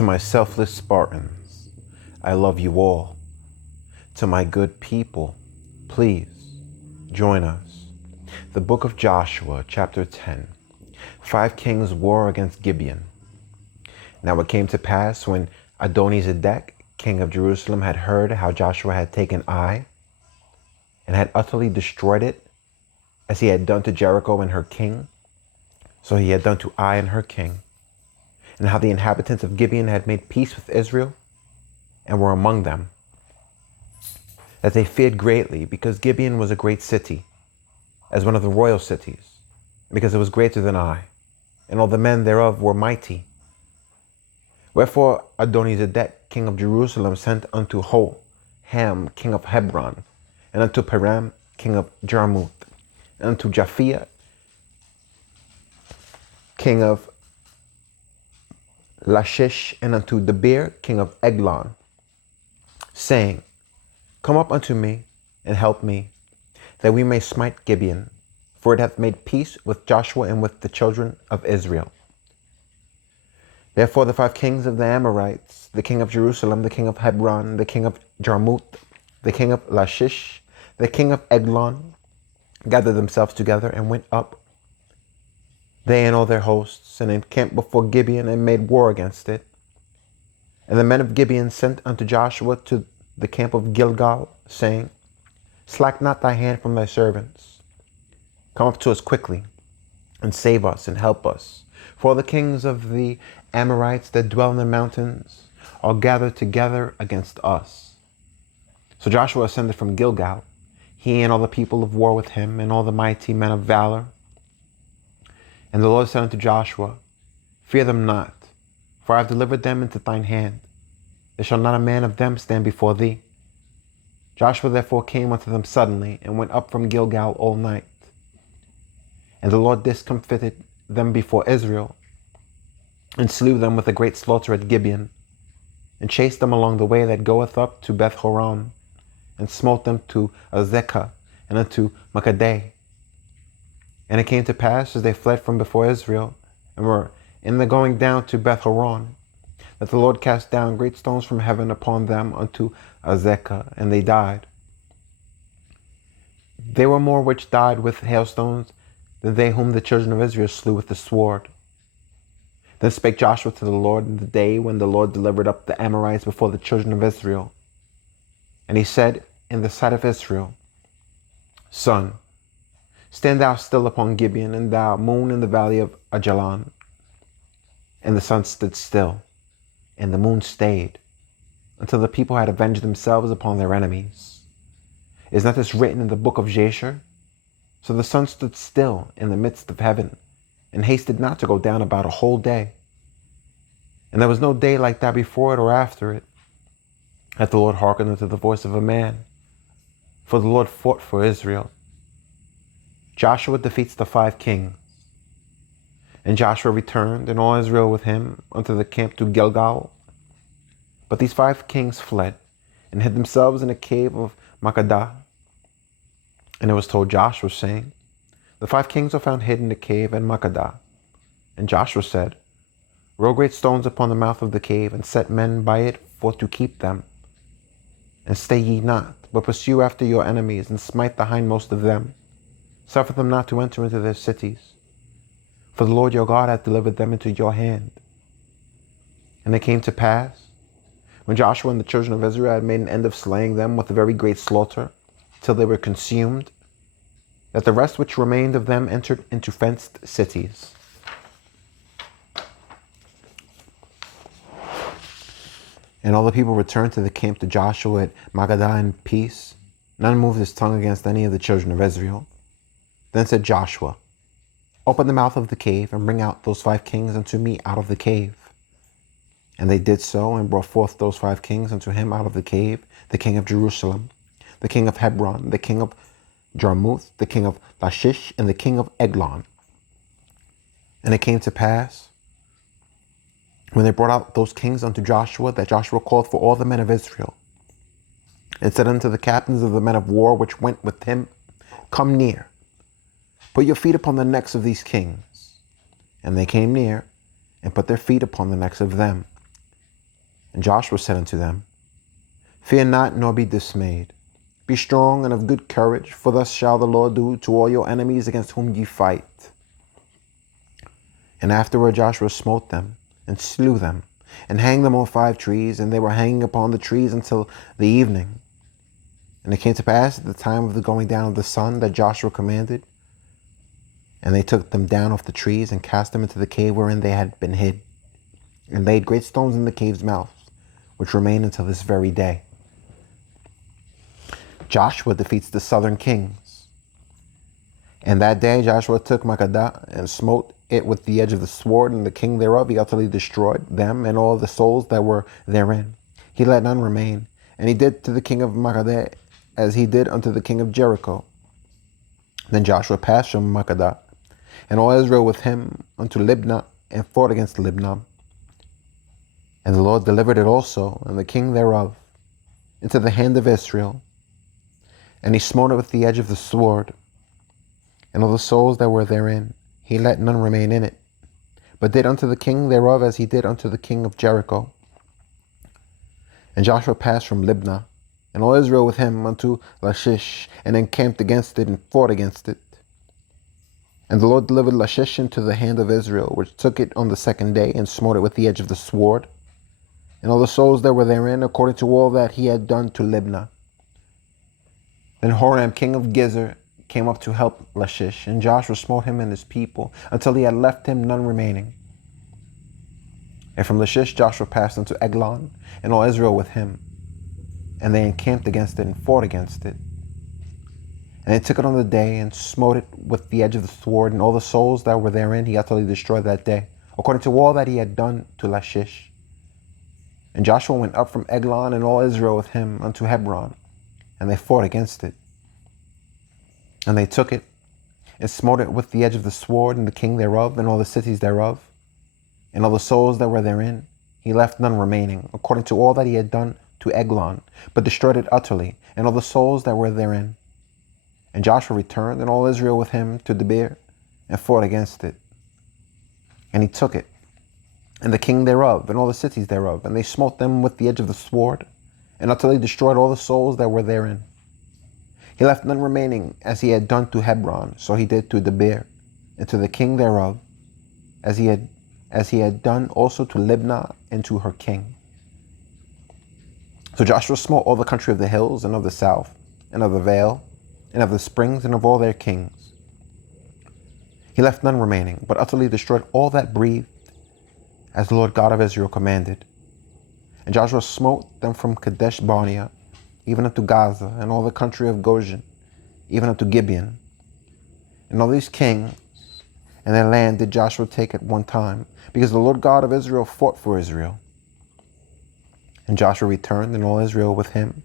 To my selfless Spartans, I love you all. To my good people, please join us. The book of Joshua, chapter 10. 5 kings war against Gibeon. Now it came to pass when Adoni-Zedek, king of Jerusalem, had heard how Joshua had taken Ai and had utterly destroyed it, as he had done to Jericho and her king, so he had done to Ai and her king, and how the inhabitants of Gibeon had made peace with Israel and were among them, that they feared greatly, because Gibeon was a great city, as one of the royal cities, because it was greater than Ai, and all the men thereof were mighty. Wherefore Adoni-Zedek, king of Jerusalem, sent unto Ham, king of Hebron, and unto Piram, king of Jarmuth, and unto Japhia, king of Lachish, and unto Debir, king of Eglon, saying, Come up unto me, and help me, that we may smite Gibeon, for it hath made peace with Joshua and with the children of Israel. Therefore the 5 kings of the Amorites, the king of Jerusalem, the king of Hebron, the king of Jarmuth, the king of Lachish, the king of Eglon, gathered themselves together and went up, they and all their hosts, and encamped before Gibeon and made war against it. And the men of Gibeon sent unto Joshua to the camp of Gilgal, saying, Slack not thy hand from thy servants. Come up to us quickly, and save us, and help us. For all the kings of the Amorites that dwell in the mountains are gathered together against us. So Joshua ascended from Gilgal, he and all the people of war with him, and all the mighty men of valor. And the Lord said unto Joshua, Fear them not, for I have delivered them into thine hand. There shall not a man of them stand before thee. Joshua therefore came unto them suddenly, and went up from Gilgal all night. And the Lord discomfited them before Israel, and slew them with a great slaughter at Gibeon, and chased them along the way that goeth up to Beth-horon, and smote them to Azekah, and unto Makkedah. And it came to pass, as they fled from before Israel, and were in the going down to Beth-horon, that the Lord cast down great stones from heaven upon them unto Azekah, and they died. There were more which died with hailstones than they whom the children of Israel slew with the sword. Then spake Joshua to the Lord in the day when the Lord delivered up the Amorites before the children of Israel. And he said in the sight of Israel, Sun, stand thou still upon Gibeon, and thou, moon, in the valley of Ajalon. And the sun stood still, and the moon stayed, until the people had avenged themselves upon their enemies. Is not this written in the book of Jasher? So the sun stood still in the midst of heaven, and hasted not to go down about a whole day. And there was no day like that before it or after it, that the Lord hearkened unto the voice of a man. For the Lord fought for Israel. Joshua defeats the 5 kings. And Joshua returned, and all Israel with him, unto the camp to Gilgal. But these 5 kings fled, and hid themselves in a cave of Makkedah. And it was told Joshua, saying, The 5 kings are found hid in the cave at Makkedah. And Joshua said, Roll great stones upon the mouth of the cave, and set men by it for to keep them. And stay ye not, but pursue after your enemies, and smite the hindmost of them. Suffer them not to enter into their cities. For the Lord your God hath delivered them into your hand. And it came to pass, when Joshua and the children of Israel had made an end of slaying them with a very great slaughter, till they were consumed, that the rest which remained of them entered into fenced cities. And all the people returned to the camp to Joshua at Makkedah in peace. None moved his tongue against any of the children of Israel. Then said Joshua, Open the mouth of the cave, and bring out those 5 kings unto me out of the cave. And they did so, and brought forth those 5 kings unto him out of the cave, the king of Jerusalem, the king of Hebron, the king of Jarmuth, the king of Lachish, and the king of Eglon. And it came to pass, when they brought out those kings unto Joshua, that Joshua called for all the men of Israel, and said unto the captains of the men of war which went with him, Come near, put your feet upon the necks of these kings. And they came near, and put their feet upon the necks of them. And Joshua said unto them, Fear not, nor be dismayed. Be strong and of good courage, for thus shall the Lord do to all your enemies against whom ye fight. And afterward Joshua smote them, and slew them, and hanged them on 5 trees, and they were hanging upon the trees until the evening. And it came to pass at the time of the going down of the sun that Joshua commanded, and they took them down off the trees, and cast them into the cave wherein they had been hid, and laid great stones in the cave's mouth, which remain until this very day. Joshua defeats the southern kings. And that day Joshua took Makkedah, and smote it with the edge of the sword, and the king thereof he utterly destroyed them, and all the souls that were therein. He let none remain. And he did to the king of Makkedah as he did unto the king of Jericho. Then Joshua passed from Makkedah, and all Israel with him, unto Libnah, and fought against Libnah. And the Lord delivered it also, and the king thereof, into the hand of Israel. And he smote it with the edge of the sword, and all the souls that were therein. He let none remain in it, but did unto the king thereof as he did unto the king of Jericho. And Joshua passed from Libnah, and all Israel with him, unto Lachish, and encamped against it, and fought against it. And the Lord delivered Lachish into the hand of Israel, which took it on the 2nd day, and smote it with the edge of the sword, and all the souls that were therein, according to all that he had done to Libnah. Then Horam, king of Gezer, came up to help Lachish, and Joshua smote him and his people, until he had left him none remaining. And from Lachish Joshua passed unto Eglon, and all Israel with him. And they encamped against it, and fought against it. And they took it on the day, and smote it with the edge of the sword, and all the souls that were therein he utterly destroyed that day, according to all that he had done to Lachish. And Joshua went up from Eglon, and all Israel with him, unto Hebron, and they fought against it. And they took it, and smote it with the edge of the sword, and the king thereof, and all the cities thereof, and all the souls that were therein. He left none remaining, according to all that he had done to Eglon, but destroyed it utterly, and all the souls that were therein. And Joshua returned, and all Israel with him, to Debir, and fought against it. And he took it, and the king thereof, and all the cities thereof, and they smote them with the edge of the sword, and utterly destroyed all the souls that were therein. He left none remaining, as he had done to Hebron, so he did to Debir, and to the king thereof, as he had done also to Libnah, and to her king. So Joshua smote all the country of the hills, and of the south, and of the vale, and of the springs, and of all their kings. He left none remaining, but utterly destroyed all that breathed, as the Lord God of Israel commanded. And Joshua smote them from Kadesh Barnea, even unto Gaza, and all the country of Goshen, even unto Gibeon. And all these kings and their land did Joshua take at one time, because the Lord God of Israel fought for Israel. And Joshua returned, and all Israel with him,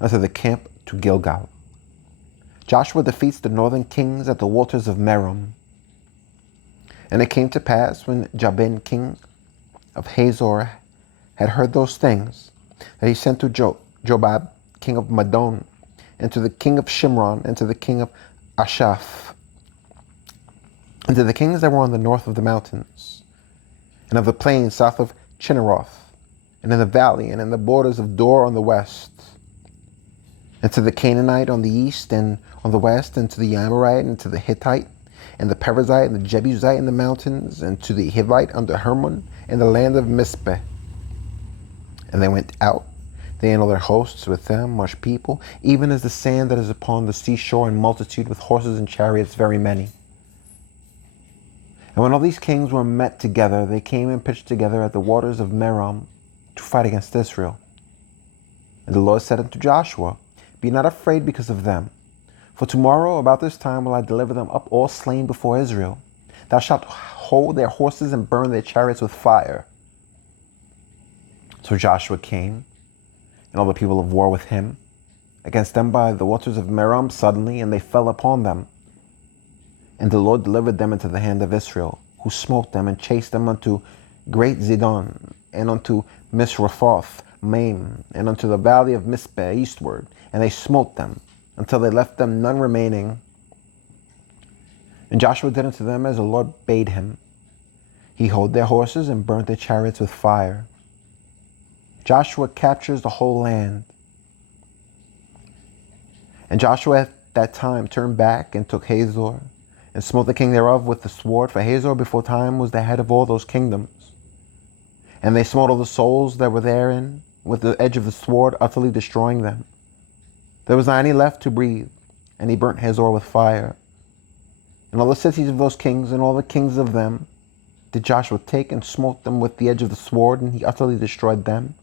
unto the camp to Gilgal. Joshua defeats the northern kings at the waters of Merom. And it came to pass, when Jabin, king of Hazor, had heard those things, that he sent to Jobab, king of Madon, and to the king of Shimron, and to the king of Ashaph, and to the kings that were on the north of the mountains, and of the plains south of Chinneroth, and in the valley, and in the borders of Dor on the west, and to the Canaanite on the east and on the west, and to the Amorite, and to the Hittite, and the Perizzite, and the Jebusite in the mountains, and to the Hivite under Hermon, in the land of Mizpeh. And they went out, they and all their hosts with them, much people, even as the sand that is upon the seashore, in multitude, with horses and chariots very many. And when all these kings were met together, they came and pitched together at the waters of Merom to fight against Israel. And the Lord said unto Joshua, Be not afraid because of them, for tomorrow about this time will I deliver them up all slain before Israel. Thou shalt hold their horses and burn their chariots with fire. So Joshua came, and all the people of war with him, against them by the waters of Merom suddenly, and they fell upon them. And the Lord delivered them into the hand of Israel, who smote them, and chased them unto great Zidon, and unto Misrephoth Maim, and unto the valley of Mizpeh eastward, and they smote them, until they left them none remaining. And Joshua did unto them as the Lord bade him. He houghed their horses, and burnt their chariots with fire. Joshua captures the whole land. And Joshua at that time turned back and took Hazor, and smote the king thereof with the sword, for Hazor before time was the head of all those kingdoms. And they smote all the souls that were therein with the edge of the sword, utterly destroying them. There was not any left to breathe, and he burnt Hazor with fire. And all the cities of those kings, and all the kings of them, did Joshua take and smote them with the edge of the sword, and he utterly destroyed them,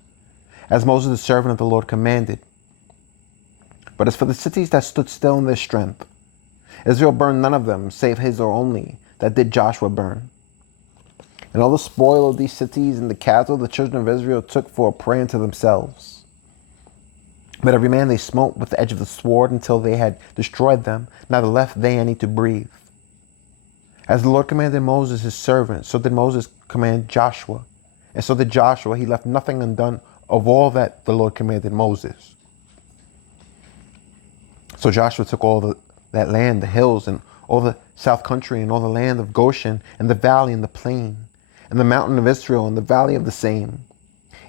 as Moses the servant of the Lord commanded. But as for the cities that stood still in their strength, Israel burned none of them, save Hazor only, that did Joshua burn. And all the spoil of these cities and the cattle the children of Israel took for a prey unto themselves. But every man they smote with the edge of the sword until they had destroyed them, neither left they any to breathe. As the Lord commanded Moses his servant, so did Moses command Joshua. And so did Joshua, he left nothing undone of all that the Lord commanded Moses. So Joshua took all that land, the hills, and all the south country, and all the land of Goshen, and the valley, and the plain, and the mountain of Israel, and the valley of the same,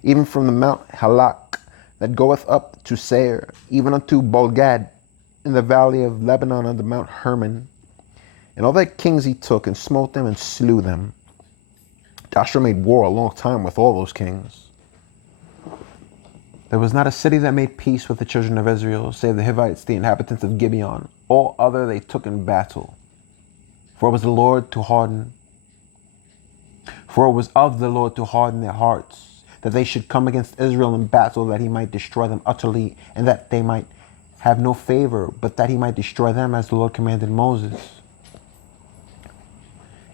even from the Mount Halak, that goeth up to Seir, even unto Bolgad, in the valley of Lebanon under Mount Hermon. And all their kings he took, and smote them, and slew them. Joshua made war a long time with all those kings. There was not a city that made peace with the children of Israel, save the Hivites, the inhabitants of Gibeon. All other they took in battle. For it was of the Lord to harden their hearts, that they should come against Israel in battle, that he might destroy them utterly, and that they might have no favor, but that he might destroy them, as the Lord commanded Moses.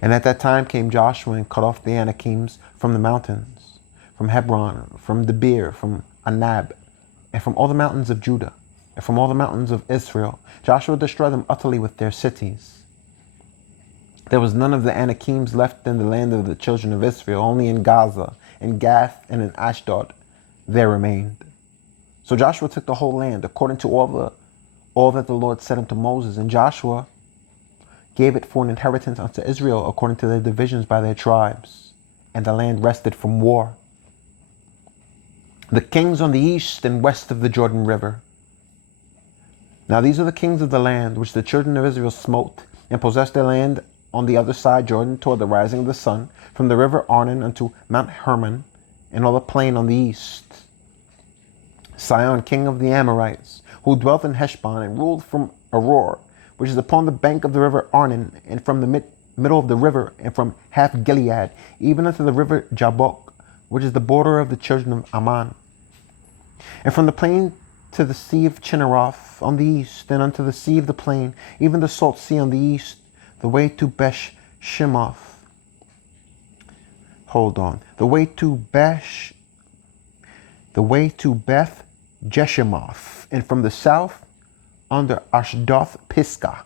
And at that time came Joshua and cut off the Anakims from the mountains, from Hebron, from Debir, from Anab, and from all the mountains of Judah, and from all the mountains of Israel. Joshua destroyed them utterly with their cities. There was none of the Anakims left in the land of the children of Israel, only in Gaza, in Gath, and in Ashdod there remained. So Joshua took the whole land, according to all that the Lord said unto Moses, and Joshua gave it for an inheritance unto Israel, according to their divisions by their tribes, and the land rested from war. The kings on the east and west of the Jordan River. Now these are the kings of the land which the children of Israel smote, and possessed their land on the other side Jordan, toward the rising of the sun, from the river Arnon unto Mount Hermon, and all the plain on the east. Sihon, king of the Amorites, who dwelt in Heshbon, and ruled from Aroer, which is upon the bank of the river Arnon, and from the middle of the river, and from half Gilead, even unto the river Jabbok, which is the border of the children of Ammon. And from the plain to the sea of Chinneroth on the east, and unto the sea of the plain, even the salt sea on the east, the way to Beth Shemoth. The way to Beth Jeshemoth, and from the south under Ashdoth Pisgah,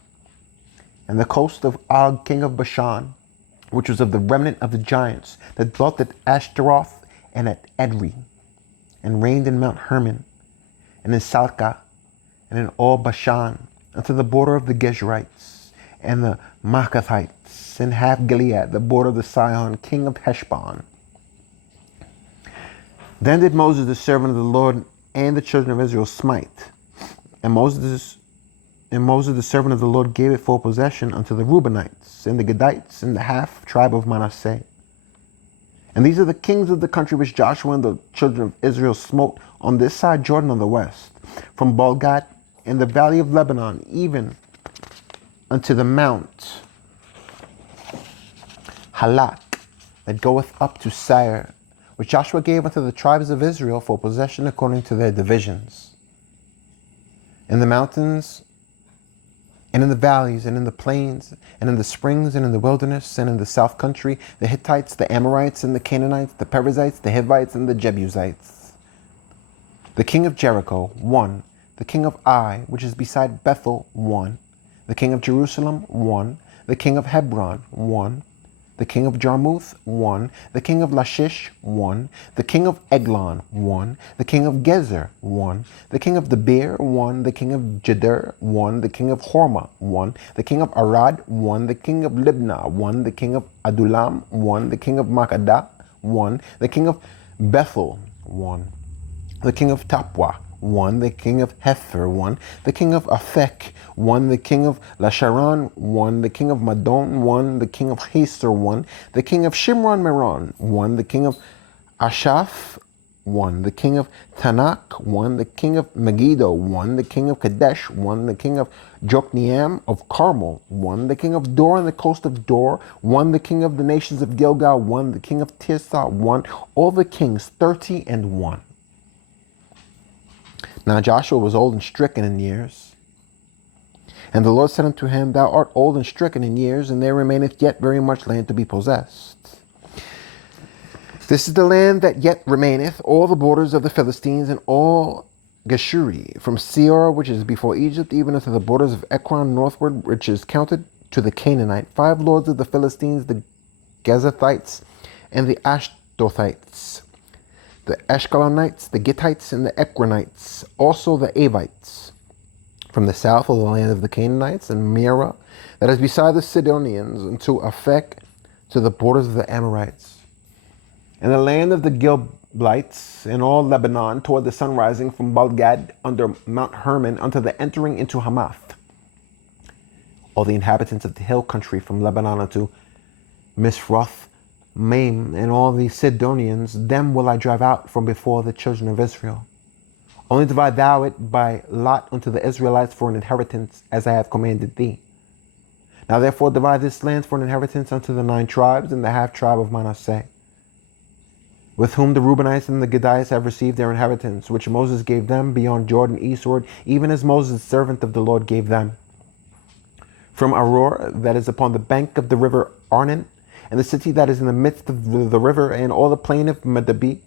and the coast of Og, king of Bashan, which was of the remnant of the giants that dwelt at Ashtaroth and at Edrei, and reigned in Mount Hermon, and in Salcah, and in all Bashan, unto the border of the Geshurites, and the Maacathites, and half Gilead, the border of the Sihon, king of Heshbon. Then did Moses, the servant of the Lord, and the children of Israel smite. And Moses, the servant of the Lord, gave it for possession unto the Reubenites, and the Gadites, and the half tribe of Manasseh. And these are the kings of the country which Joshua and the children of Israel smote on this side Jordan on the west, from Balgat in the valley of Lebanon, even unto the Mount Halak, that goeth up to Seir, which Joshua gave unto the tribes of Israel for possession according to their divisions. In the mountains, and in the valleys, and in the plains, and in the springs, and in the wilderness, and in the south country, the Hittites, the Amorites, and the Canaanites, the Perizzites, the Hivites, and the Jebusites. The king of Jericho, 1. The king of Ai, which is beside Bethel, 1. The king of Jerusalem, 1. The king of Hebron, 1. The king of Jarmuth, 1. The king of Lachish, 1. The king of Eglon, 1. The king of Gezer, 1. The king of Debir, 1. The king of Jeder, 1. The king of Hormah, 1. The king of Arad, 1. The king of Libnah, 1. The king of Adullam, 1. The king of Makkedah, 1. The king of Bethel, 1. the king of Tapua, 1. The king of Hepher, 1. The king of Aphek, 1. The king of Lasharon, 1. The king of Madon, 1. The king of Haster, 1. The king of Shimron Meron, 1. The king of Ashaph, 1. The king of Tanakh, 1. The king of Megiddo, 1. The king of Kadesh, 1. The king of Jokneam of Carmel, 1. The king of Dor and the coast of Dor, 1. The king of the nations of Gilgal, 1. The king of Tirzah, 1. All the kings, 30 and 1. Now Joshua was old and stricken in years. And the Lord said unto him, Thou art old and stricken in years, and there remaineth yet very much land to be possessed. This is the land that yet remaineth, all the borders of the Philistines, and all Geshuri, from Seir, which is before Egypt, even unto the borders of Ekron northward, which is counted to the Canaanite. 5 lords of the Philistines, the Gezathites, and the Ashdothites, the Ashkelonites, the Gittites, and the Ekronites, also the Avites, from the south of the land of the Canaanites, and Mearah, that is beside the Sidonians, unto Aphek, to the borders of the Amorites, and the land of the Gilblites, and all Lebanon, toward the sun rising from Balgad, under Mount Hermon, unto the entering into Hamath. All the inhabitants of the hill country, from Lebanon unto Misroth, Maim, and all the Sidonians, them will I drive out from before the children of Israel. Only divide thou it by lot unto the Israelites for an inheritance, as I have commanded thee. Now therefore divide this land for an inheritance unto the 9 tribes, and the half tribe of Manasseh, with whom the Reubenites and the Gadites have received their inheritance, which Moses gave them beyond Jordan eastward, even as Moses, servant of the Lord, gave them. From Aroer, that is upon the bank of the river Arnon, and the city that is in the midst of the river, and all the plain of Medabi,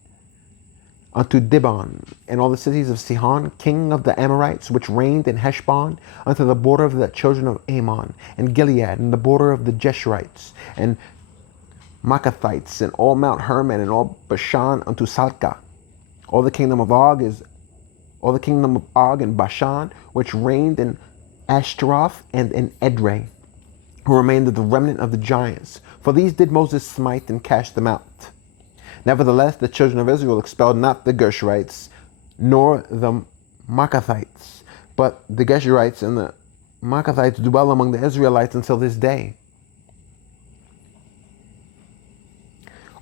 unto Dibon, and all the cities of Sihon, king of the Amorites, which reigned in Heshbon, unto the border of the children of Ammon, and Gilead, and the border of the Jeshurites, and Maacathites, and all Mount Hermon, and all Bashan, unto Salcah. All the kingdom of Og and Bashan, which reigned in Ashtaroth and in Edrei, who remained of the remnant of the giants. For these did Moses smite and cast them out. Nevertheless, the children of Israel expelled not the Gershurites, nor the Maacathites, but the Geshurites and the Maacathites dwell among the Israelites until this day.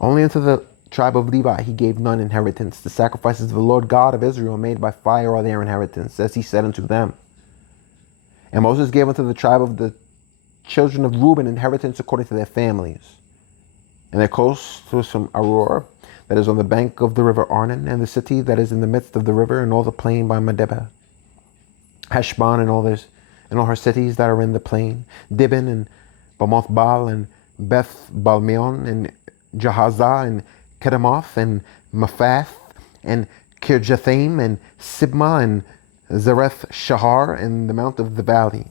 Only unto the tribe of Levi he gave none inheritance. The sacrifices of the Lord God of Israel made by fire are their inheritance, as he said unto them. And Moses gave unto the tribe of the children of Reuben inheritance according to their families. And their coast was from Aroer, that is on the bank of the river Arnon, and the city that is in the midst of the river, and all the plain by Medeba, Heshbon, and all her cities that are in the plain, Dibon, and Bamoth Baal, and Beth Balmeon, and Jahazah, and Kedemoth, and Mephath, and Kirjathaim, and Sibmah, and Zareth Shahar, and the mount of the valley,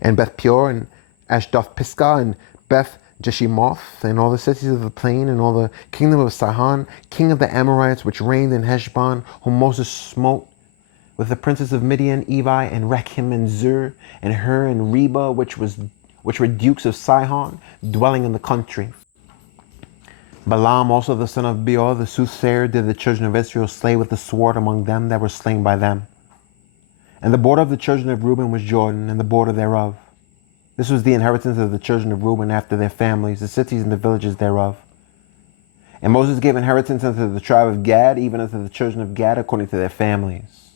and Beth Peor, and Ashdoth Pisgah, and Beth Jeshimoth, and all the cities of the plain, and all the kingdom of Sihon, king of the Amorites, which reigned in Heshbon, whom Moses smote, with the princes of Midian, Evi, and Rechem, and Zur, and Hur, and Reba, which were dukes of Sihon, dwelling in the country. Balaam also the son of Beor, the soothsayer, did the children of Israel slay with the sword among them that were slain by them. And the border of the children of Reuben was Jordan, and the border thereof. This was the inheritance of the children of Reuben after their families, the cities and the villages thereof. And Moses gave inheritance unto the tribe of Gad, even unto the children of Gad according to their families.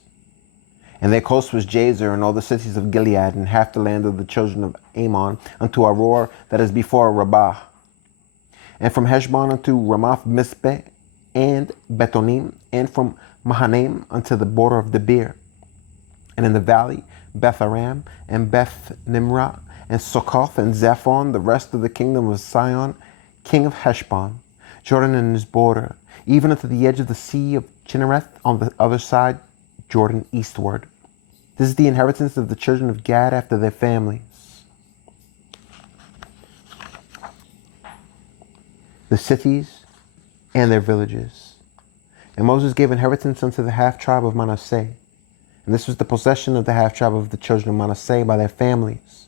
And their coast was Jazer, and all the cities of Gilead, and half the land of the children of Ammon, unto Aroer, that is before Rabbah. And from Heshbon unto Ramath Mizpeh, and Betonim, and from Mahanaim unto the border of Debir. And in the valley, Beth Aram, and Beth Nimrah, and Succoth, and Zephon, the rest of the kingdom of Sihon, king of Heshbon, Jordan and his border, even unto the edge of the sea of Chinnereth, on the other side, Jordan eastward. This is the inheritance of the children of Gad after their families. The cities and their villages. And Moses gave inheritance unto the half tribe of Manasseh. And this was the possession of the half tribe of the children of Manasseh by their families.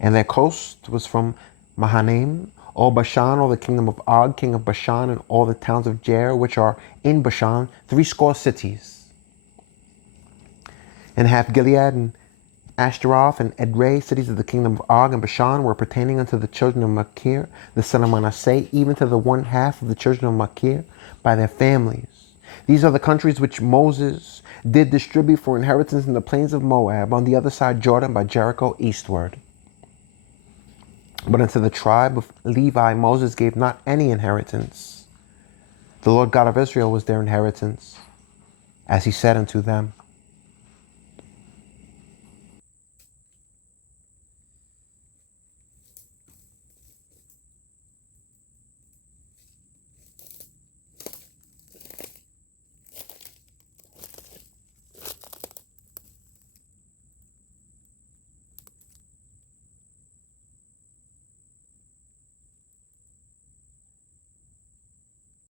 And their coast was from Mahanaim, All Bashan, all the kingdom of Og, king of Bashan, and all the towns of Jair, which are in Bashan, 80 cities. And half Gilead and Ashtaroth and Edrei, cities of the kingdom of Og and Bashan, were pertaining unto the children of Machir, the son of Manasseh, even to the 1/2 of the children of Machir, by their families. These are the countries which Moses did distribute for inheritance in the plains of Moab, on the other side Jordan, by Jericho, eastward. But unto the tribe of Levi Moses gave not any inheritance. The Lord God of Israel was their inheritance, as he said unto them.